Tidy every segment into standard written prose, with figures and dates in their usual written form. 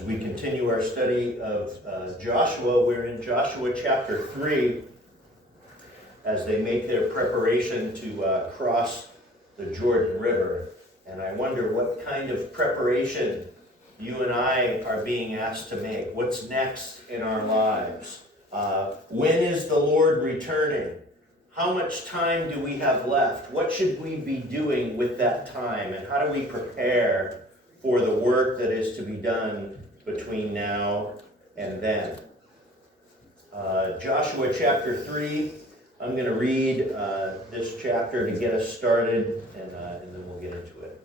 As we continue our study of Joshua, we're in Joshua chapter 3 as they make their preparation to cross the Jordan River. And I wonder what kind of preparation you and I are being asked to make. What's next in our lives? When is the Lord returning? How much time do we have left? What should we be doing with that time? And how do we prepare for the work that is to be done between now and then? Joshua chapter 3, I'm going to read this chapter to get us started, and then we'll get into it.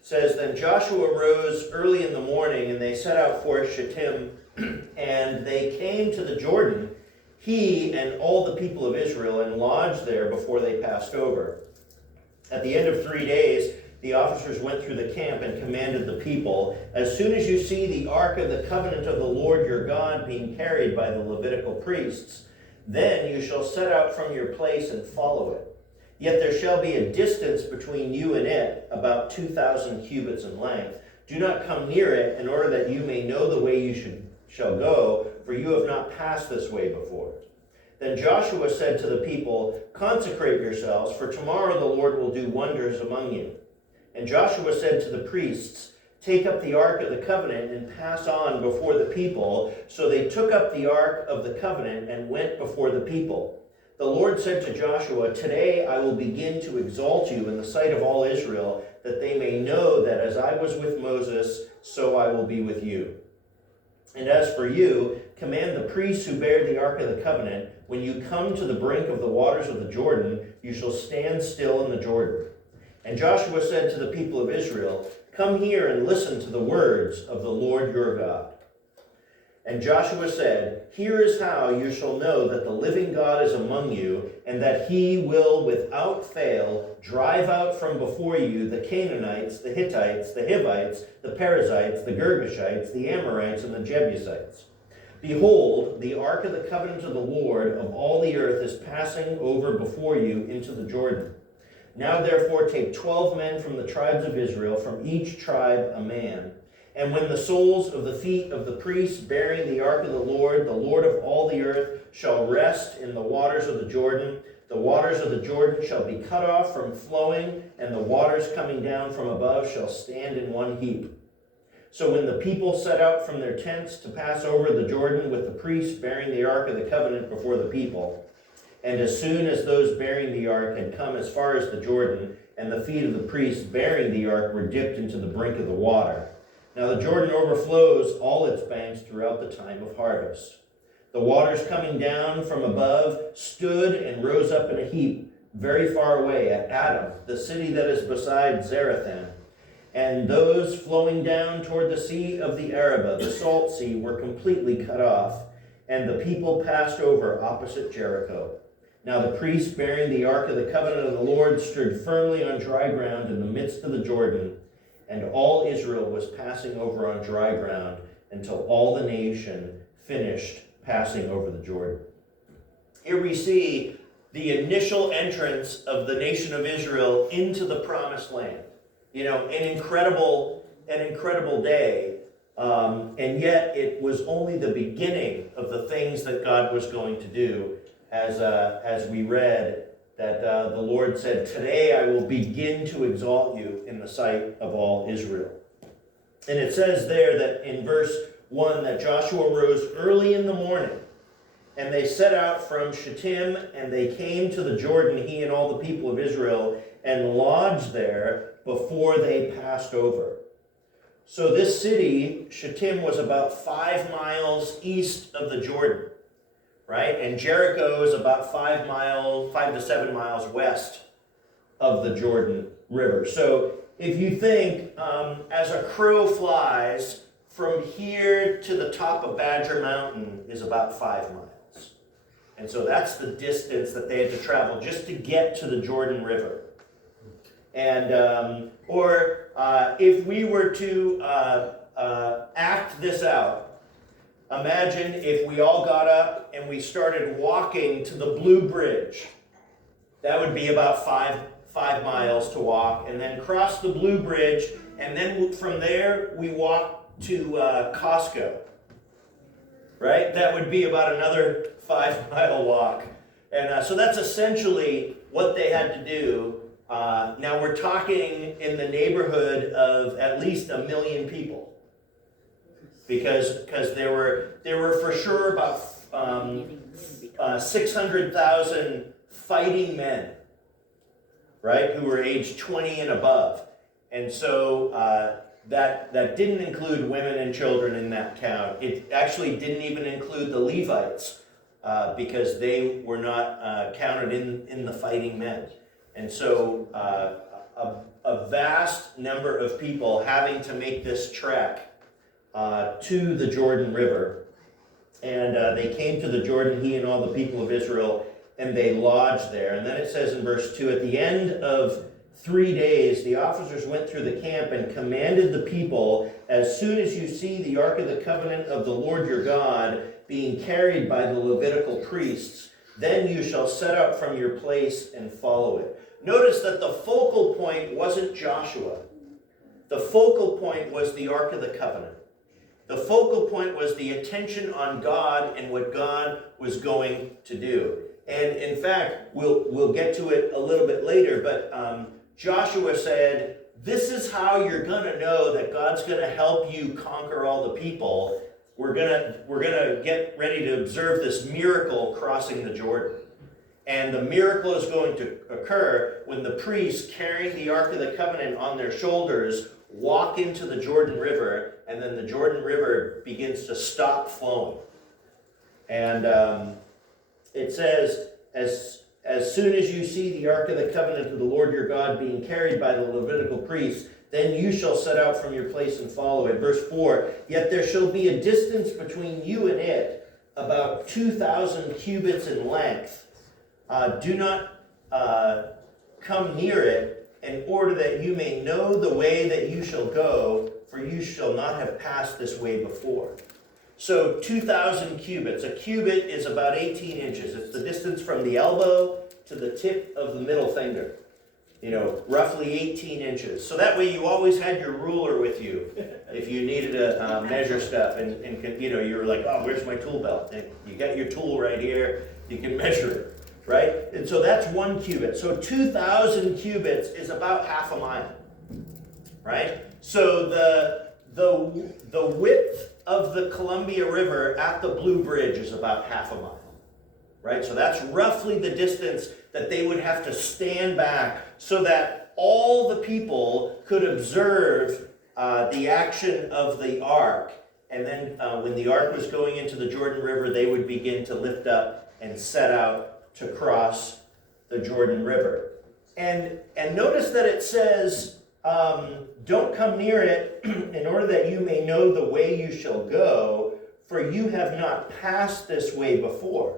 It says, "Then Joshua rose early in the morning, and they set out for Shittim, and they came to the Jordan, he and all the people of Israel, and lodged there before they passed over. At the end of 3 days, the officers went through the camp and commanded the people, as soon as you see the ark of the covenant of the Lord your God being carried by the Levitical priests, then you shall set out from your place and follow it. Yet there shall be a distance between you and it, about 2,000 cubits in length. Do not come near it, in order that you may know the way you shall go, for you have not passed this way before." Then Joshua said to the people, "Consecrate yourselves, for tomorrow the Lord will do wonders among you." And Joshua said to the priests, "Take up the ark of the covenant and pass on before the people." So they took up the ark of the covenant and went before the people. The Lord said to Joshua, "Today I will begin to exalt you in the sight of all Israel, that they may know that as I was with Moses, so I will be with you. And as for you, command the priests who bear the ark of the covenant, when you come to the brink of the waters of the Jordan, you shall stand still in the Jordan." And Joshua said to the people of Israel, "Come here and listen to the words of the Lord your God." And Joshua said, "Here is how you shall know that the living God is among you, and that he will without fail drive out from before you the Canaanites, the Hittites, the Hivites, the Perizzites, the Girgashites, the Amorites, and the Jebusites. Behold, the ark of the covenant of the Lord of all the earth is passing over before you into the Jordan. Now therefore take 12 men from the tribes of Israel, from each tribe a man. And when the soles of the feet of the priests bearing the ark of the Lord of all the earth, shall rest in the waters of the waters of the Jordan shall be cut off from flowing, and the waters coming down from above shall stand in one heap. So when the people set out from their tents to pass over the Jordan with the priests bearing the ark of the covenant before the people, and as soon as those bearing the ark had come as far as the Jordan, and the feet of the priests bearing the ark were dipped into the brink of the water. Now the Jordan overflows all its banks throughout the time of harvest. The waters coming down from above stood and rose up in a heap very far away at Adam, the city that is beside Zarethan. And those flowing down toward the sea of the Arabah, the salt sea, were completely cut off, and the people passed over opposite Jericho. Now the priests bearing the ark of the covenant of the Lord stood firmly on dry ground in the midst of the Jordan, and all Israel was passing over on dry ground until all the nation finished passing over the Jordan. Here we see the initial entrance of the nation of Israel into the promised land. You know, an incredible day, and yet it was only the beginning of the things that God was going to do, as we read that the Lord said, "Today I will begin to exalt you in the sight of all Israel." And it says there that in verse 1 that Joshua rose early in the morning, and they set out from Shittim, and they came to the Jordan, he and all the people of Israel, and lodged there before they passed over. So this city, Shittim, was about 5 miles east of the Jordan, right? And Jericho is about 5 to 7 miles west of the Jordan River. So if you think, as a crow flies, from here to the top of Badger Mountain is about 5 miles. And so that's the distance that they had to travel just to get to the Jordan River. And, if we were to act this out, imagine if we all got up and we started walking to the Blue Bridge. That would be about five miles to walk, and then cross the Blue Bridge, and then from there we walk to Costco, right? That would be about another 5-mile walk. And so that's essentially what they had to do. Now we're talking in the neighborhood of at least 1 million people, because there were for sure about 600,000 fighting men, right, who were aged 20 and above. And so that didn't include women and children in that town. It actually didn't even include the Levites, because they were not counted in the fighting men. And so a vast number of people having to make this trek to the Jordan River. And they came to the Jordan, he and all the people of Israel, and they lodged there. And then it says in verse 2, at the end of 3 days, the officers went through the camp and commanded the people, as soon as you see the Ark of the Covenant of the Lord your God being carried by the Levitical priests, then you shall set out from your place and follow it. Notice that the focal point wasn't Joshua. The focal point was the Ark of the Covenant. The focal point was the attention on God and what God was going to do. And in fact, we'll get to it a little bit later, but Joshua said, this is how you're going to know that God's going to help you conquer all the people. We're gonna get ready to observe this miracle crossing the Jordan. And the miracle is going to occur when the priests carrying the Ark of the Covenant on their shoulders walk into the Jordan River, and then the Jordan River begins to stop flowing. And it says, as soon as you see the Ark of the Covenant of the Lord your God being carried by the Levitical priests, then you shall set out from your place and follow it. Verse 4, yet there shall be a distance between you and it, about 2,000 cubits in length. Do not come near it, in order that you may know the way that you shall go, for you shall not have passed this way before. So 2,000 cubits. A cubit is about 18 inches. It's the distance from the elbow to the tip of the middle finger. Roughly 18 inches. So that way you always had your ruler with you if you needed to measure stuff. And you were like, oh, where's my tool belt? And you got your tool right here. You can measure it, right? And so that's 1 cubit. So 2,000 cubits is about half a mile, right? So the width of the Columbia River at the Blue Bridge is about half a mile, right? So that's roughly the distance that they would have to stand back so that all the people could observe the action of the ark. And then when the ark was going into the Jordan River, they would begin to lift up and set out to cross the Jordan River. And notice that it says, don't come near it in order that you may know the way you shall go, for you have not passed this way before.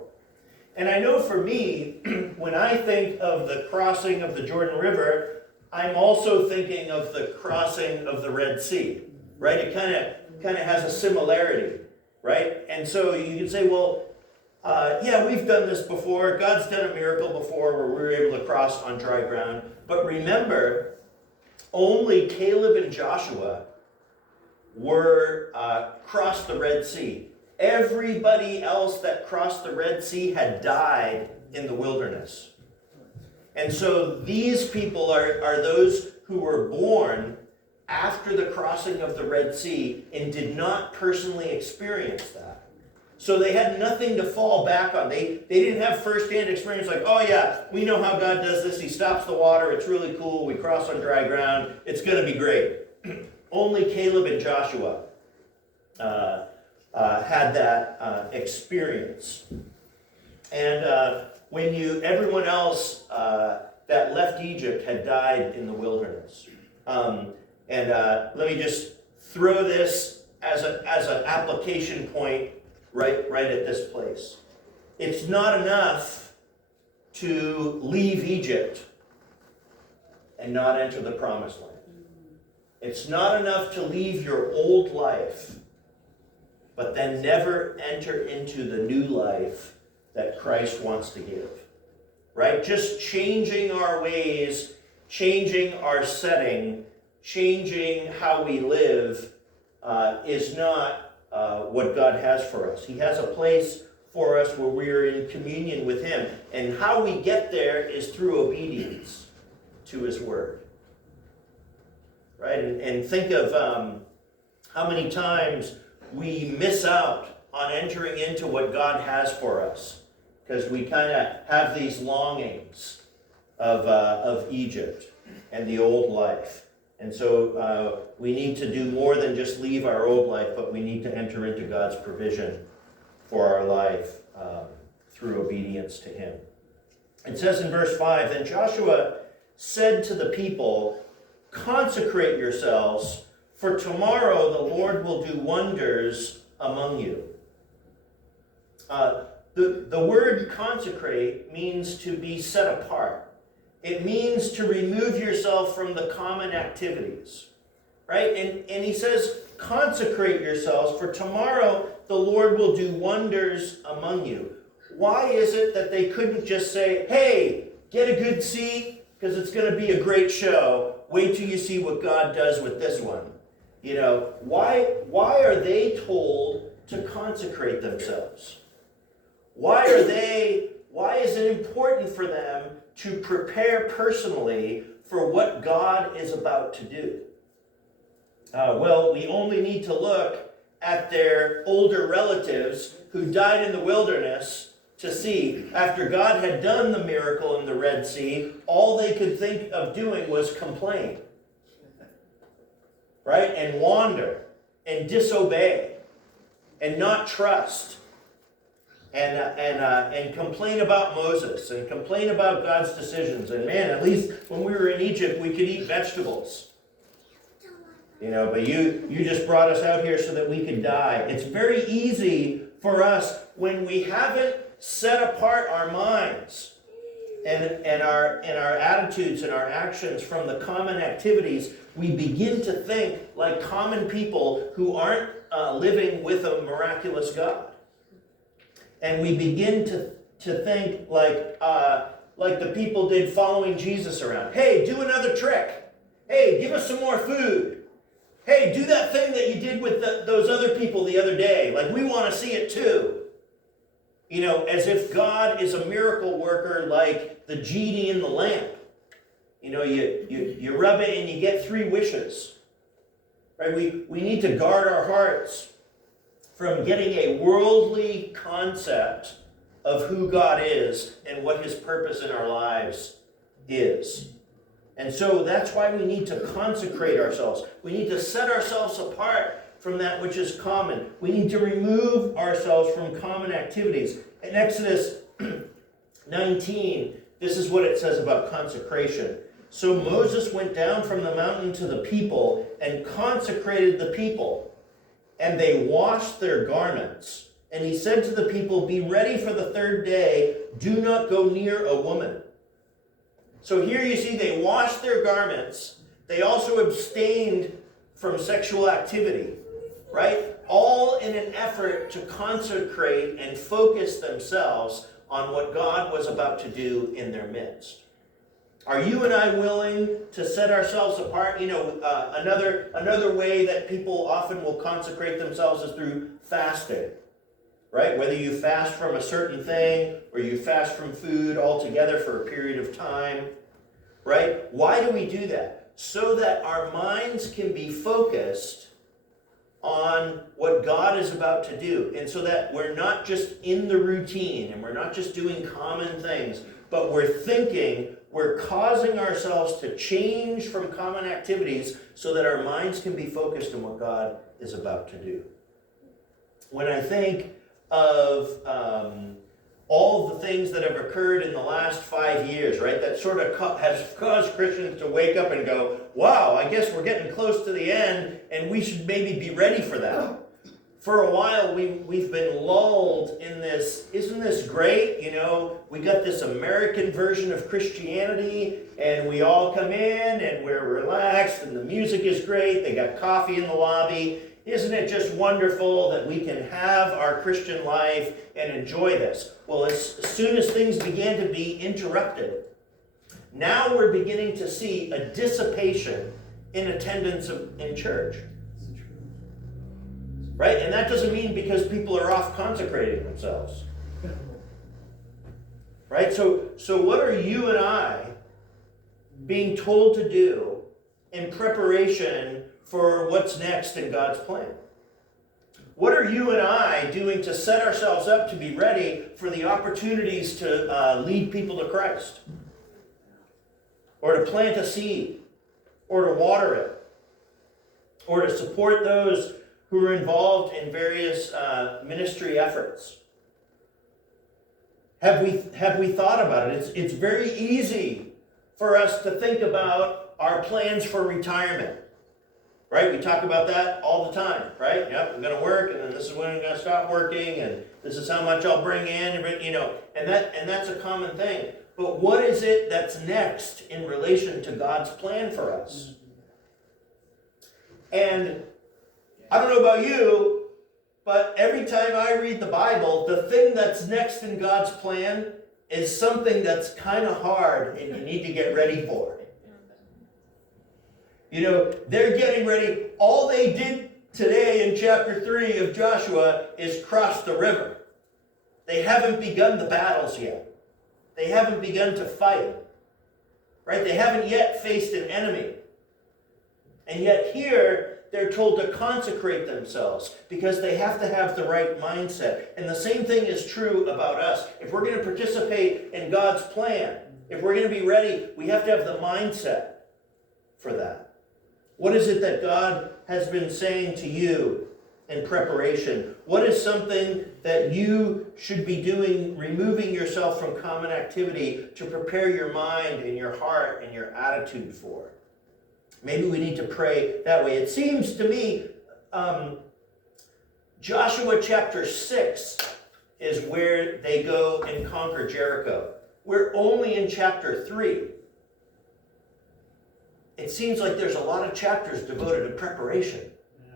And I know for me, when I think of the crossing of the Jordan River, I'm also thinking of the crossing of the Red Sea, right? It kind of has a similarity, right? And so you can say, well, yeah, we've done this before. God's done a miracle before where we were able to cross on dry ground. But remember, only Caleb and Joshua crossed the Red Sea. Everybody else that crossed the Red Sea had died in the wilderness. And so these people are those who were born after the crossing of the Red Sea and did not personally experience that. So they had nothing to fall back on. They didn't have firsthand experience like, oh yeah, we know how God does this. He stops the water. It's really cool. We cross on dry ground. It's going to be great. Only Caleb and Joshua had that experience. And everyone else that left Egypt had died in the wilderness. Let me just throw this as an application point right at this place. It's not enough to leave Egypt and not enter the promised land. It's not enough to leave your old life, but then never enter into the new life that Christ wants to give. Right? Just changing our ways, changing our setting, changing how we live is not what God has for us. He has a place for us where we are in communion with Him. And how we get there is through obedience to His Word. Right? And think of how many times we miss out on entering into what God has for us because we kind of have these longings of Egypt and the old life. And so we need to do more than just leave our old life, but we need to enter into God's provision for our life through obedience to Him. It says in verse 5, Then Joshua said to the people, Consecrate yourselves, for tomorrow the Lord will do wonders among you. The word consecrate means to be set apart. It means to remove yourself from the common activities, right? And he says, consecrate yourselves, for tomorrow the Lord will do wonders among you. Why is it that they couldn't just say, hey, get a good seat, because it's going to be a great show. Wait till you see what God does with this one. You know, why are they told to consecrate themselves? Why is it important for them to prepare personally for what God is about to do? Well, we only need to look at their older relatives who died in the wilderness to see, after God had done the miracle in the Red Sea, all they could think of doing was complain, right? And wander, and disobey, and not trust, and complain about Moses, and complain about God's decisions. And man, at least when we were in Egypt, we could eat vegetables. You know, but you just brought us out here so that we could die. It's very easy for us when we haven't set apart our minds and our attitudes and our actions from the common activities. We begin to think like common people who aren't living with a miraculous God. And we begin to think like the people did following Jesus around. Hey, do another trick. Hey, give us some more food. Hey, do that thing that you did with those other people the other day. Like, we want to see it too. You know, as if God is a miracle worker like the genie in the lamp. You know, you rub it and you get 3 wishes. Right? We need to guard our hearts from getting a worldly concept of who God is and what His purpose in our lives is. And so that's why we need to consecrate ourselves. We need to set ourselves apart from that which is common. We need to remove ourselves from common activities. In Exodus 19, this is what it says about consecration. So Moses went down from the mountain to the people and consecrated the people, and they washed their garments. And he said to the people, Be ready for the 3rd day. Do not go near a woman. So here you see they washed their garments. They also abstained from sexual activity, right? All in an effort to consecrate and focus themselves on what God was about to do in their midst. Are you and I willing to set ourselves apart? You know, another way that people often will consecrate themselves is through fasting, right? Whether you fast from a certain thing or you fast from food altogether for a period of time, right? Why do we do that? So that our minds can be focused on what God is about to do. And so that we're not just in the routine and we're not just doing common things, but we're thinking, we're causing ourselves to change from common activities so that our minds can be focused on what God is about to do. When I think of all the things that have occurred in the last 5 years, right, that sort of has caused Christians to wake up and go, wow, I guess we're getting close to the end and we should maybe be ready for that. For a while, we've been lulled in this, isn't this great? You know, we got this American version of Christianity and we all come in and we're relaxed and the music is great. They got coffee in the lobby. Isn't it just wonderful that we can have our Christian life and enjoy this? Well, as soon as things began to be interrupted, now we're beginning to see a dissipation in attendance in church. Right? And that doesn't mean because people are off consecrating themselves. Right? So what are you and I being told to do in preparation for what's next in God's plan? What are you and I doing to set ourselves up to be ready for the opportunities to lead people to Christ? Or to plant a seed? Or to water it? Or to support those who are involved in various ministry efforts? Have we thought about it? It's very easy for us to think about our plans for retirement. Right? We talk about that all the time, right? Yep, I'm going to work, and then this is when I'm going to stop working, and this is how much I'll bring in, and that's a common thing. But what is it that's next in relation to God's plan for us? And I don't know about you, but every time I read the Bible, the thing that's next in God's plan is something that's kind of hard and you need to get ready for. They're getting ready. All they did today in chapter 3 of Joshua is cross the river. They haven't begun the battles yet. They haven't begun to fight. Right? They haven't yet faced an enemy. And yet here, they're told to consecrate themselves because they have to have the right mindset. And the same thing is true about us. If we're going to participate in God's plan, if we're going to be ready, we have to have the mindset for that. What is it that God has been saying to you in preparation? What is something that you should be doing, removing yourself from common activity to prepare your mind and your heart and your attitude for? Maybe we need to pray that way. It seems to me Joshua chapter 6 is where they go and conquer Jericho. We're only in chapter 3. It seems like there's a lot of chapters devoted to preparation. Yeah.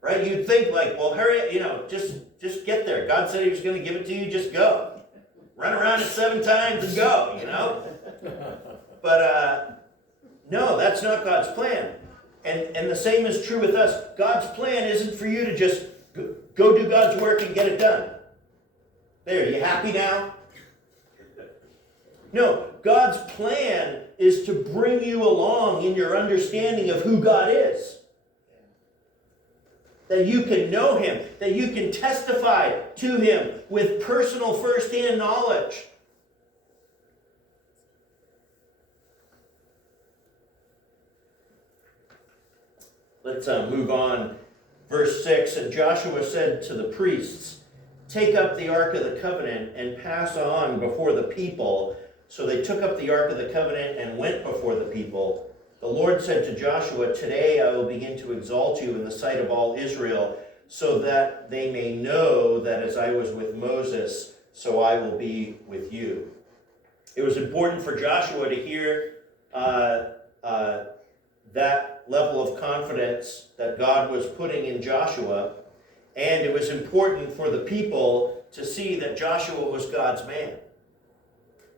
Right? You'd think like, well, hurry, just get there. God said he was going to give it to you, just go. Run around it 7 times and go, But no, that's not God's plan. And the same is true with us. God's plan isn't for you to just go do God's work and get it done. There, you happy now? No, God's plan is to bring you along in your understanding of who God is. That you can know him, that you can testify to him with personal first-hand knowledge. Let's move on. Verse 6, and Joshua said to the priests, take up the Ark of the Covenant and pass on before the people. So they took up the Ark of the Covenant and went before the people. The Lord said to Joshua, today I will begin to exalt you in the sight of all Israel, so that they may know that as I was with Moses, so I will be with you. It was important for Joshua to hear that level of confidence that God was putting in Joshua, and it was important for the people to see that Joshua was God's man.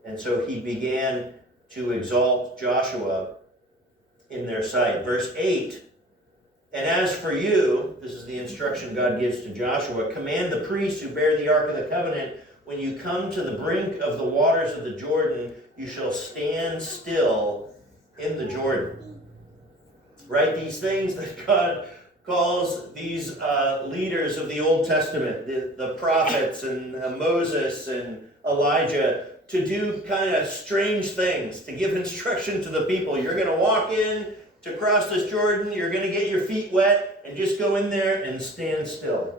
And so he began to exalt Joshua in their sight. Verse 8, and as for you, this is the instruction God gives to Joshua, command the priests who bear the Ark of the Covenant, when you come to the brink of the waters of the Jordan, you shall stand still in the Jordan. Right? These things that God calls these leaders of the Old Testament, the prophets and Moses and Elijah, to do kind of strange things, to give instruction to the people. You're going to walk in to cross this Jordan, you're going to get your feet wet, and just go in there and stand still.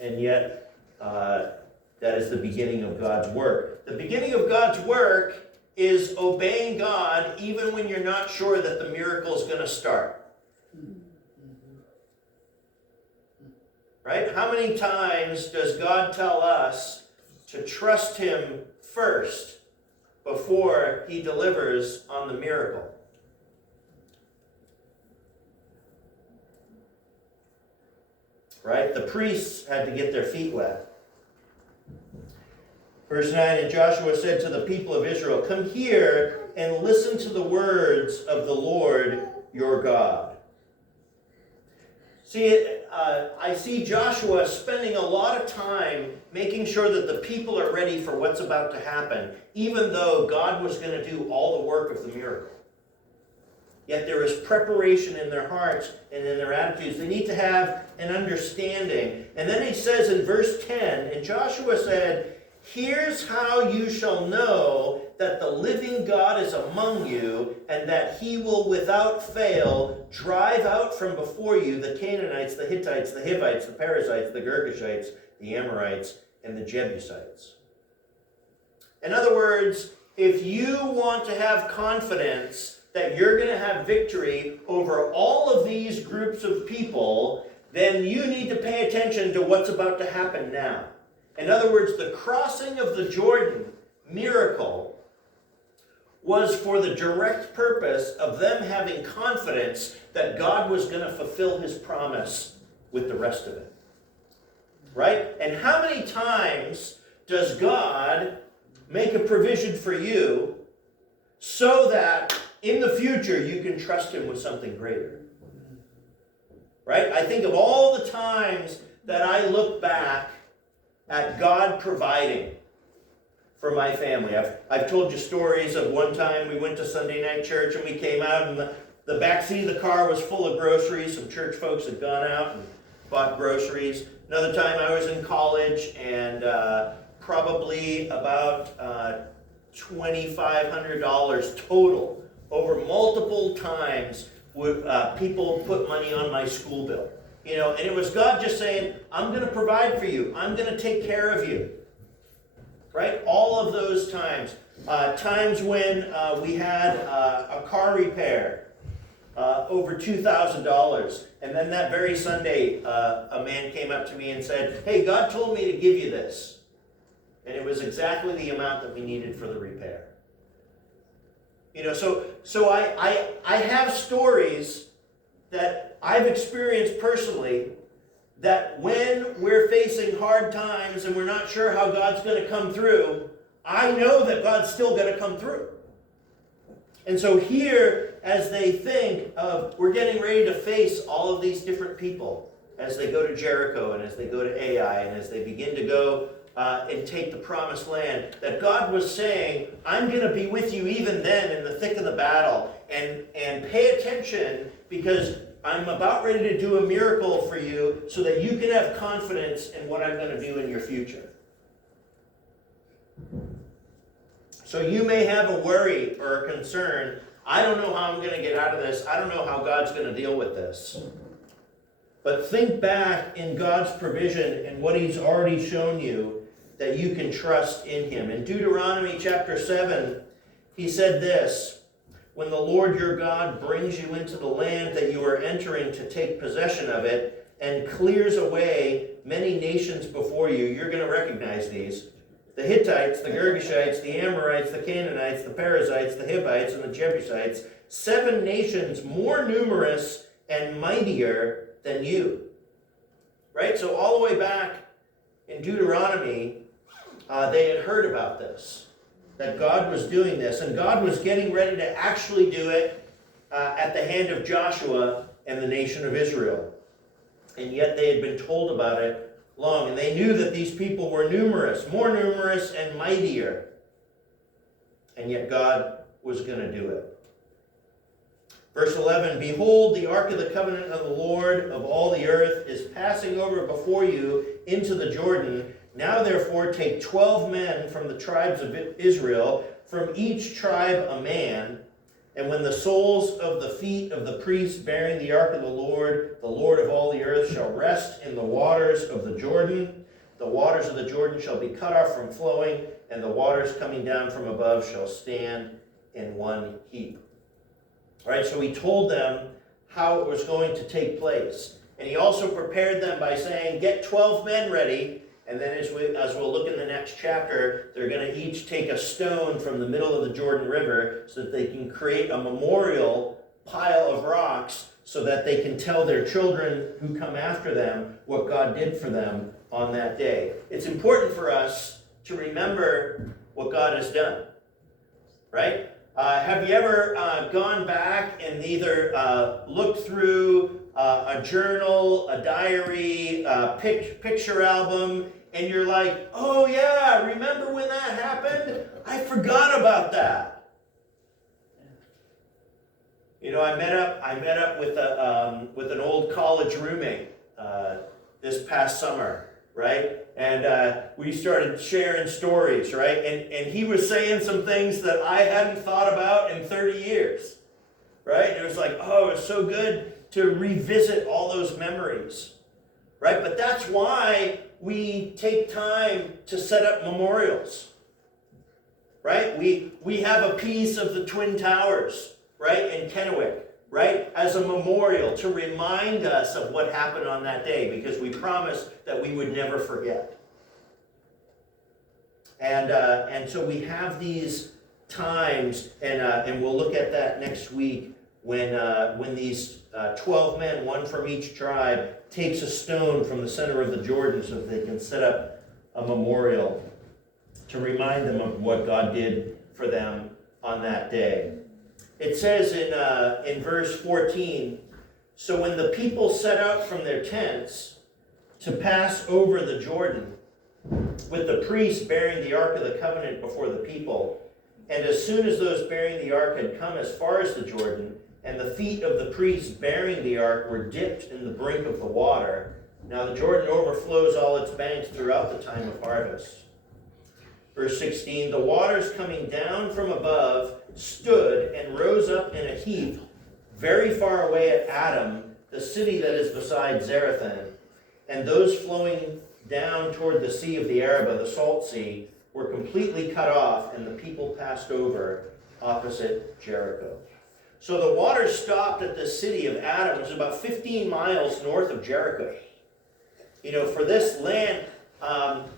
And yet, that is the beginning of God's work. The beginning of God's work is obeying God even when you're not sure that the miracle is going to start. Right? How many times does God tell us to trust him first before he delivers on the miracle? Right? The priests had to get their feet wet. Verse 9, and Joshua said to the people of Israel, come here and listen to the words of the Lord your God. See, I see Joshua spending a lot of time making sure that the people are ready for what's about to happen, even though God was going to do all the work of the miracle. Yet there is preparation in their hearts and in their attitudes. They need to have an understanding. And then he says in verse 10, and Joshua said, "Here's how you shall know that the living God is among you, and that he will without fail drive out from before you the Canaanites, the Hittites, the Hivites, the Perizzites, the Girgashites, the Amorites, and the Jebusites." In other words, if you want to have confidence that you're going to have victory over all of these groups of people, then you need to pay attention to what's about to happen now. In other words, the crossing of the Jordan miracle was for the direct purpose of them having confidence that God was going to fulfill his promise with the rest of it. Right? And how many times does God make a provision for you so that in the future you can trust him with something greater? Right? I think of all the times that I look back at God providing for my family. I've told you stories of one time we went to Sunday night church and we came out and the back seat of the car was full of groceries. Some church folks had gone out and bought groceries. Another time I was in college and probably about $2,500 total over multiple times would people put money on my school bill. You know, and it was God just saying, I'm going to provide for you. I'm going to take care of you. Right? All of those times. Times when we had a car repair, over $2,000. And then that very Sunday, a man came up to me and said, "Hey, God told me to give you this." And it was exactly the amount that we needed for the repair. You know, so I have stories that I've experienced personally that when we're facing hard times and we're not sure how God's going to come through, I know that God's still going to come through. And so here, as they think of, we're getting ready to face all of these different people as they go to Jericho and as they go to Ai and as they begin to go and take the promised land, that God was saying, I'm going to be with you even then in the thick of the battle, and pay attention because I'm about ready to do a miracle for you so that you can have confidence in what I'm going to do in your future. So you may have a worry or a concern. I don't know how I'm going to get out of this. I don't know how God's going to deal with this. But think back in God's provision and what he's already shown you that you can trust in him. In Deuteronomy chapter 7, he said this, "When the Lord your God brings you into the land that you are entering to take possession of it and clears away many nations before you," you're going to recognize these, "the Hittites, the Girgashites, the Amorites, the Canaanites, the Perizzites, the Hivites, and the Jebusites, 7 nations more numerous and mightier than you." Right? So all the way back in Deuteronomy, they had heard about this, that God was doing this, and God was getting ready to actually do it at the hand of Joshua and the nation of Israel. And yet they had been told about it long, and they knew that these people were numerous, more numerous and mightier. And yet God was going to do it. Verse 11, "Behold, the ark of the covenant of the Lord of all the earth is passing over before you into the Jordan. Now therefore take 12 men from the tribes of Israel, from each tribe a man, and when the soles of the feet of the priests bearing the ark of the Lord of all the earth, shall rest in the waters of the Jordan, the waters of the Jordan shall be cut off from flowing, and the waters coming down from above shall stand in one heap." All right, so he told them how it was going to take place. And he also prepared them by saying, get 12 men ready. And then as we'll look in the next chapter, they're going to each take a stone from the middle of the Jordan River so that they can create a memorial pile of rocks so that they can tell their children who come after them what God did for them on that day. It's important for us to remember what God has done, right? Have you ever gone back and either looked through a journal, a diary, picture album, and you're like, oh yeah, remember when that happened? I forgot about that. You know, I met up with an old college roommate this past summer, right? And we started sharing stories, right? And he was saying some things that I hadn't thought about in 30 years, right? And it was like, oh, it's so good to revisit all those memories, right? But that's why we take time to set up memorials, right? We have a piece of the Twin Towers, right, in Kennewick, right, as a memorial to remind us of what happened on that day, because we promised that we would never forget. And so we have these times, and we'll look at that next week when these 12 men, one from each tribe, takes a stone from the center of the Jordan so that they can set up a memorial to remind them of what God did for them on that day. It says in verse 14, so when the people set out from their tents to pass over the Jordan, with the priests bearing the Ark of the Covenant before the people, and as soon as those bearing the Ark had come as far as the Jordan, and the feet of the priests bearing the Ark were dipped in the brink of the water, now the Jordan overflows all its banks throughout the time of harvest. Verse 16, the waters coming down from above stood and rose up in a heap very far away at Adam, the city that is beside Zarethan, and those flowing down toward the sea of the Arabah, the Salt Sea, were completely cut off, and the people passed over opposite Jericho. So the water stopped at the city of Adam, which is about 15 miles north of Jericho. You know, for this land,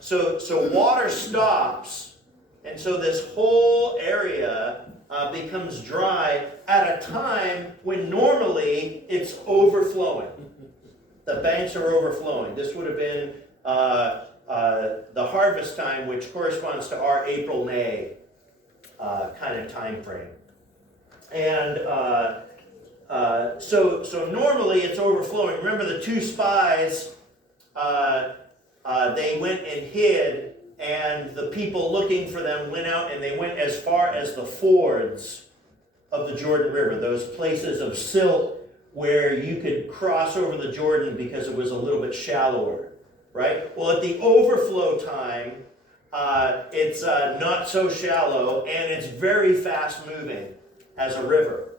so water stops, and so this whole area becomes dry at a time when normally it's overflowing. The banks are overflowing. This would have been the harvest time, which corresponds to our April-May kind of time frame. And so normally it's overflowing. Remember the two spies, they went and hid, and the people looking for them went out and they went as far as the fords of the Jordan River, those places of silt where you could cross over the Jordan because it was a little bit shallower, right? Well, at the overflow time, it's not so shallow, and it's very fast moving as a river.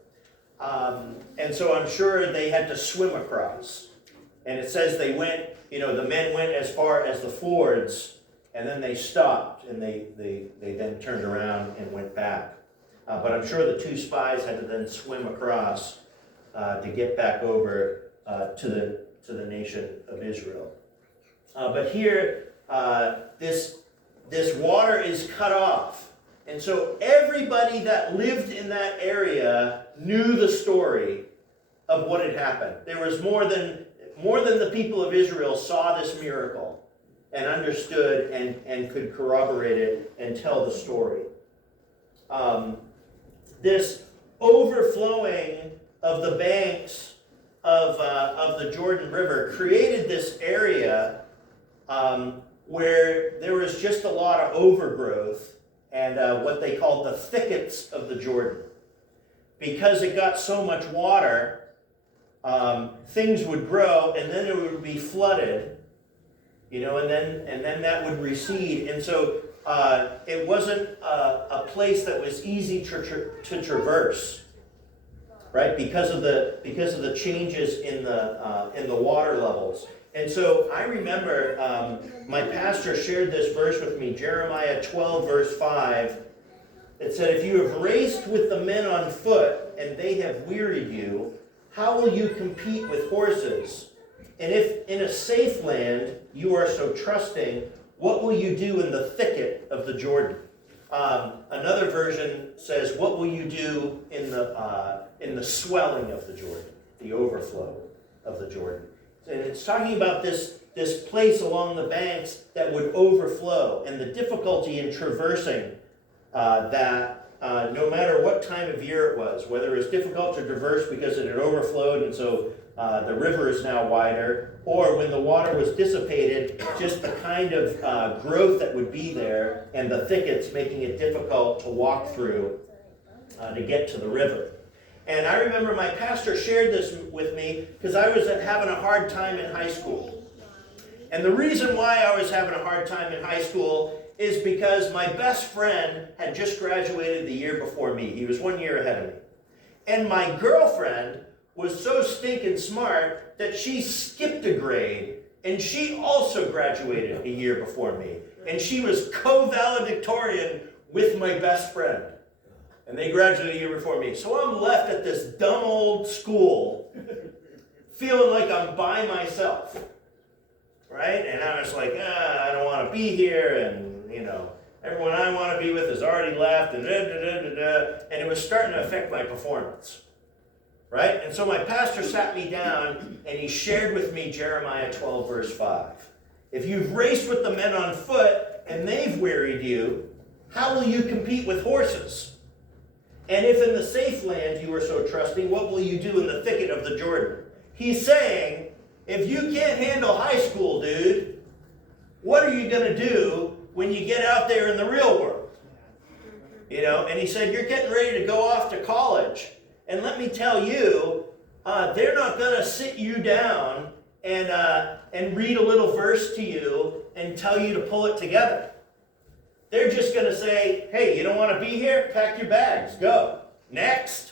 And so I'm sure they had to swim across. And it says they went, you know, the men went as far as the fords, and then they stopped, and they then turned around and went back. But I'm sure the two spies had to then swim across to get back over to the nation of Israel. But here, this water is cut off. And so everybody that lived in that area knew the story of what had happened. There was more than the people of Israel saw this miracle and understood and could corroborate it and tell the story. This overflowing of the banks of the Jordan River created this area where there was just a lot of overgrowth and what they called the thickets of the Jordan. Because it got so much water, things would grow, and then it would be flooded, you know, and then that would recede. And so it wasn't a place that was easy to traverse, right? Because of the changes in the water levels. And so I remember my pastor shared this verse with me, Jeremiah 12, verse 5. It said, if you have raced with the men on foot and they have wearied you, how will you compete with horses? And if in a safe land you are so trusting, what will you do in the thicket of the Jordan? Another version says, what will you do in the swelling of the Jordan, the overflow of the Jordan? And it's talking about this place along the banks that would overflow and the difficulty in traversing that no matter what time of year it was, whether it was difficult to traverse because it had overflowed and so the river is now wider, or when the water was dissipated, just the kind of growth that would be there and the thickets making it difficult to walk through to get to the river. And I remember my pastor shared this with me because I was having a hard time in high school. And the reason why I was having a hard time in high school is because my best friend had just graduated the year before me. He was 1 year ahead of me. And my girlfriend was so stinking smart that she skipped a grade, and she also graduated a year before me. And she was co-valedictorian with my best friend. And they graduated a year before me. So I'm left at this dumb old school feeling like I'm by myself. Right? And I was like, I don't want to be here, and, everyone I want to be with has already left, and and it was starting to affect my performance. Right? And so my pastor sat me down, and he shared with me Jeremiah 12, verse 5. If you've raced with the men on foot, and they've wearied you, how will you compete with horses? And if in the safe land you are so trusting, what will you do in the thicket of the Jordan? He's saying, if you can't handle high school, dude, what are you going to do when you get out there in the real world? And he said, you're getting ready to go off to college. And let me tell you, they're not going to sit you down and read a little verse to you and tell you to pull it together. They're just going to say, hey, you don't want to be here? Pack your bags. Go. Next.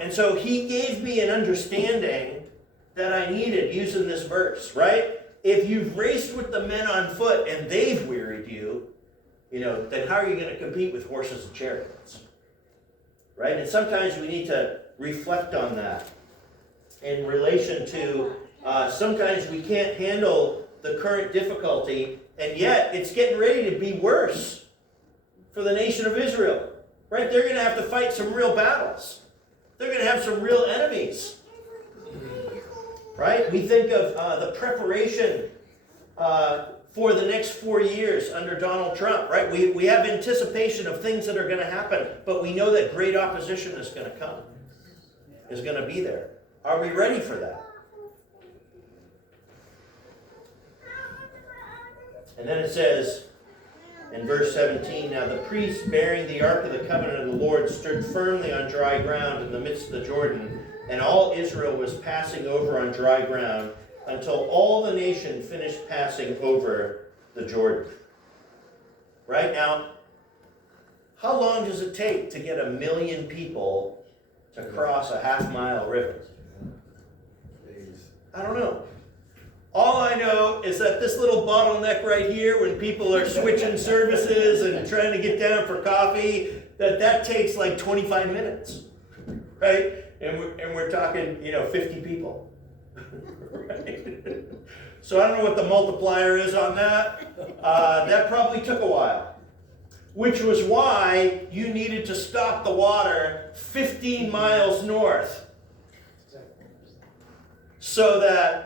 And so he gave me an understanding that I needed using this verse, right? If you've raced with the men on foot and they've wearied you, then how are you going to compete with horses and chariots? Right? And sometimes we need to reflect on that in relation to sometimes we can't handle the current difficulty, and yet it's getting ready to be worse for the nation of Israel. Right? They're going to have to fight some real battles. They're going to have some real enemies. Right? We think of the preparation for the next 4 years under Donald Trump. Right? We have anticipation of things that are going to happen, but we know that great opposition is going to come, is going to be there. Are we ready for that? And then it says in verse 17, now the priest bearing the ark of the covenant of the Lord stood firmly on dry ground in the midst of the Jordan, and all Israel was passing over on dry ground until all the nation finished passing over the Jordan. Right now, how long does it take to get 1 million people to cross a half-mile river? I don't know. All I know is that this little bottleneck right here, when people are switching services and trying to get down for coffee, that takes like 25 minutes, right? And we're talking, 50 people, right? So I don't know what the multiplier is on that. That probably took a while, which was why you needed to stop the water 15 miles north so that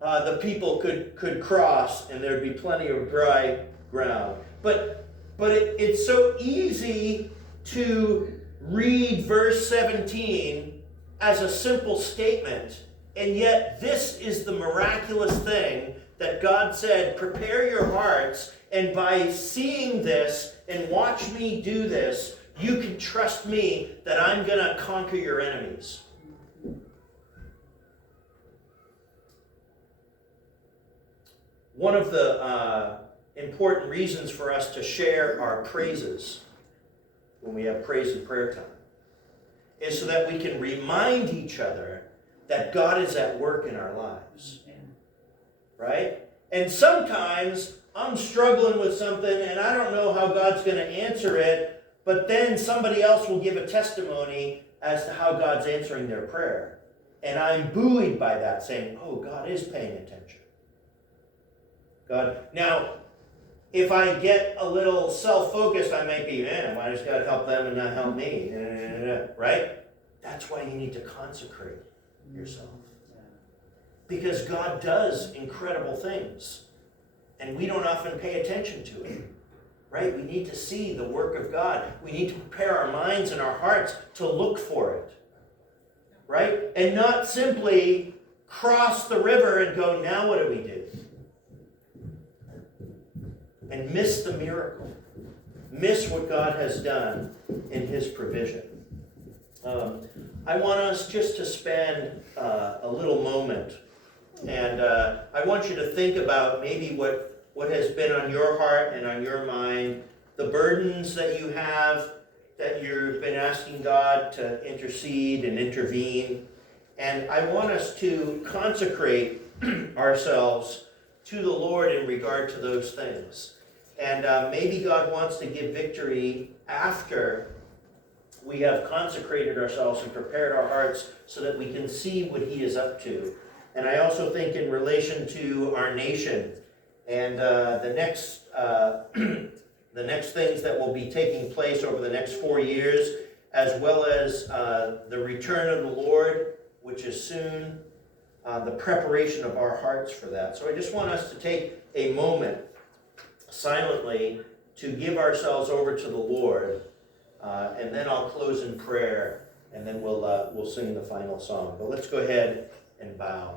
the people could cross and there'd be plenty of dry ground. But it's so easy to read verse 17 as a simple statement, and yet this is the miraculous thing that God said, prepare your hearts, and by seeing this and watch me do this, you can trust me that I'm going to conquer your enemies. One of the important reasons for us to share our praises when we have praise and prayer time is so that we can remind each other that God is at work in our lives. Right? And sometimes I'm struggling with something and I don't know how God's going to answer it, but then somebody else will give a testimony as to how God's answering their prayer. And I'm buoyed by that, saying, oh, God is paying attention. God. Now, if I get a little self-focused, I might be, man, why does God help them and not help me? Right? That's why you need to consecrate yourself. Because God does incredible things, and we don't often pay attention to it. right? We need to see the work of God. We need to prepare our minds and our hearts to look for it, right? And not simply cross the river and go, now what do we do? And miss the miracle. Miss what God has done in his provision. I want us just to spend a little moment, and I want you to think about maybe what has been on your heart and on your mind, the burdens that you have, that you've been asking God to intercede and intervene. And I want us to consecrate ourselves to the Lord in regard to those things. And maybe God wants to give victory after we have consecrated ourselves and prepared our hearts so that we can see what he is up to. And I also think in relation to our nation and the next things that will be taking place over the next 4 years, as well as the return of the Lord, which is soon, the preparation of our hearts for that. So I just want us to take a moment silently to give ourselves over to the Lord, and then I'll close in prayer, and then we'll sing the final song. But let's go ahead and bow.